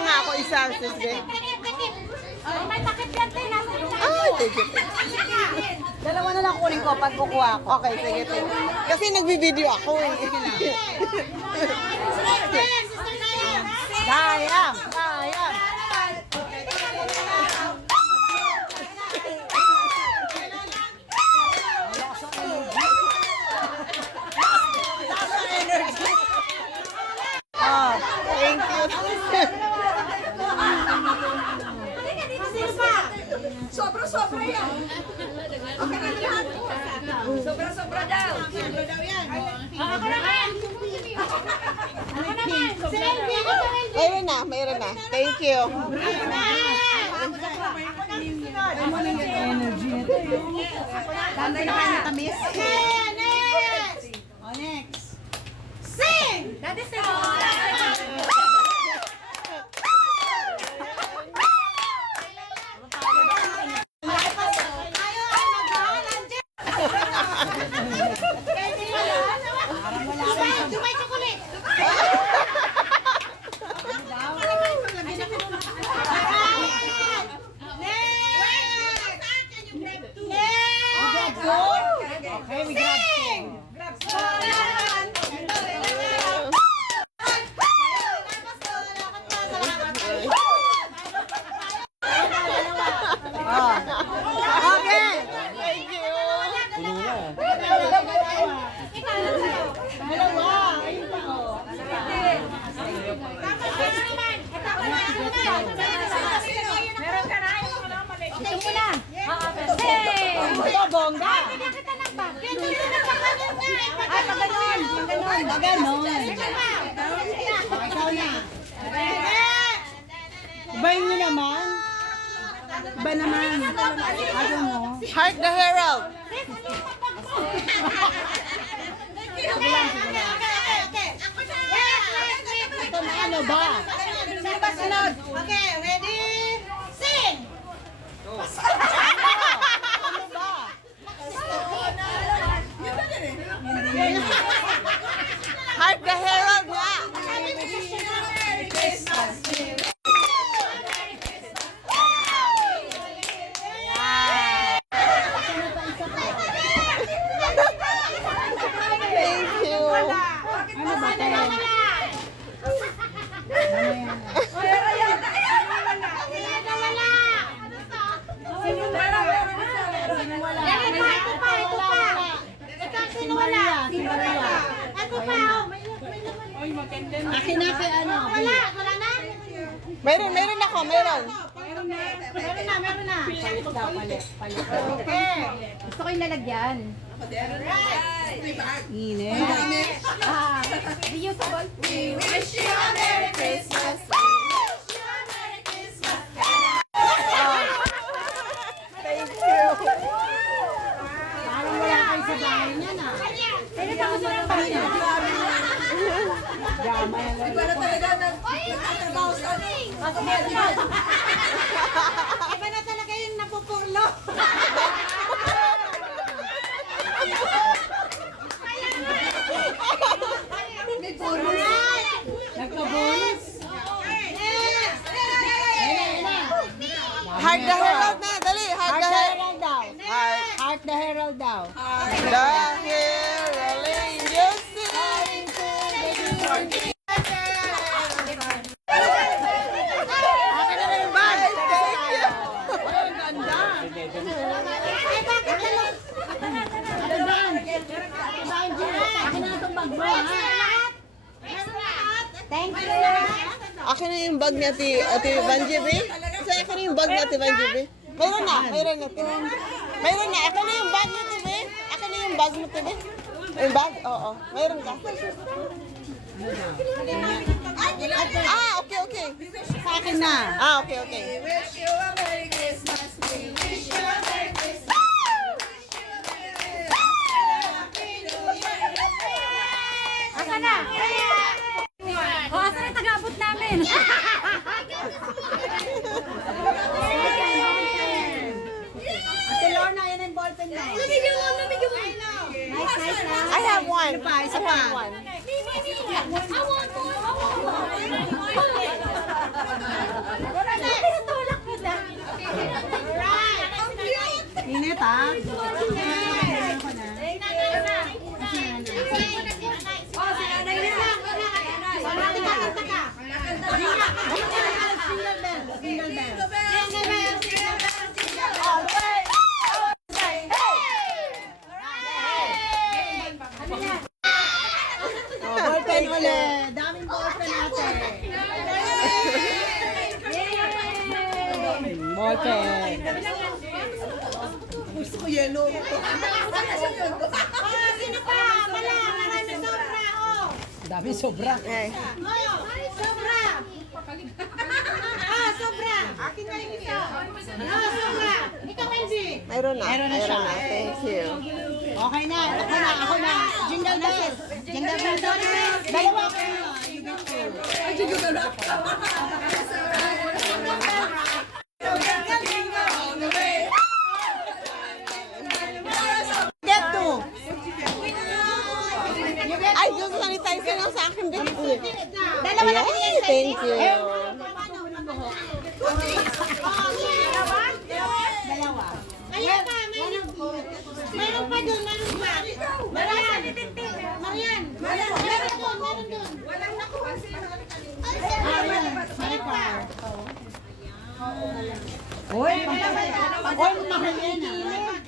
nga ako isa, sige. May takip yan, te. Ay, sige. Dalawa na lang kunin ko pag kukuha ko. Okay, sige. Kasi nagbibideo ako eh. Sayang! Sayang! Ah, thank you. Sobra-sobra yan. Okay na lahat. Sobra-sobra daw. Sobra daw yan. Ako naman. Ako naman. Mayroon na. Thank you. Tanday na kayo natamis? Next. O, next. Sing. That is it. Dumay chocolate. Okay, we grab two. Okay. Thank you. Dalawa. Ayun pa, o. Meron ka na? Ito mo na. Hey! Ito, bongga. Bigyan kita ng bag. Ay, paganon. Paganon. Paganon. Ikaw na. Ibayin mo naman. Iba naman. Ano mo? Heart the Herald. Ito na ano ba? Sino ba sunod? Okay, ready? Sing! Ano ba? Heart the Herald nga. Merry Christmas! Thank you. Ano ba tayo? Sino wala? Sino wala? Ito pa, oh. Akin na kay ano? Wala na? Meron ako, meron. Meron na. Palit daw, palit. Palit. Okay. Gusto ko yung lalagyan. Init. Ah, reusable. We wish you a Merry Christmas. Thank you. Parang wala kayo sa bahay niya na. Pwede pa gusto ng bahay. Drama yan lang. Iba na talaga yung napupurlo. May bonus. Nagka-bonus. Heart the Herald na. Dali, Heart Heart the the Herald. Herald daw. Heart the Herald daw. The Herald angels sing. Akin na rin yung bag. Thank you. Ang ganda. Ay, bakit dalawa? Ano ba? Akin na itong bag mo, ha? Thank you. Akin na yung bag ni Ate Vanjibi. Kasi akin na yung bag ni Ate Vanjibi. Mayroon na. Mayroon na. Akin na yung bag mo, Tibi. Akin na yung bag mo, Tibi. Yung bag? Oo. Mayroon ka. Okay. Sa akin na. Okay. We wish you a Merry Christmas. We wish you a Merry Christmas. Asa na? O, asa na yung taga-abot namin? Ate Lorna, yan ang ballpen mo. Nabigyan mo. I have one. Isa pa, isa pa. I have one. I want more. Pinatulak mo na. Init ha? Ballpen ulit. Daming ballpen natin. Ballpen. Gusto ko yellow. Sino pa? Wala. Marami sobra. Oh. Dami sobra. Sobra. Sobra. Akin na yung isa. Sobra. Ikaw, Wendy. Mayroon na. Mayroon na siya. Thank you. Okay na. Ako na. Jingle bells. Jingle bells. Dalawa ko na. Get to. Ay, yung sanitizer lang sa akin din. Dalawa na Ay, thank you. Dalawa. Ayan pa, mayroon pa doon, mayroon pa. Marian, Marian, meron doon. Walang nakuha. Uy, mahal yan ah.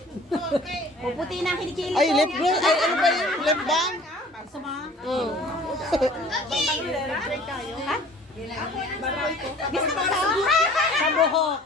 Puputi na ang kilikili. Ay, lip gloss. Ay, ano ba yun? Lip balm? Mm. Sa buhok.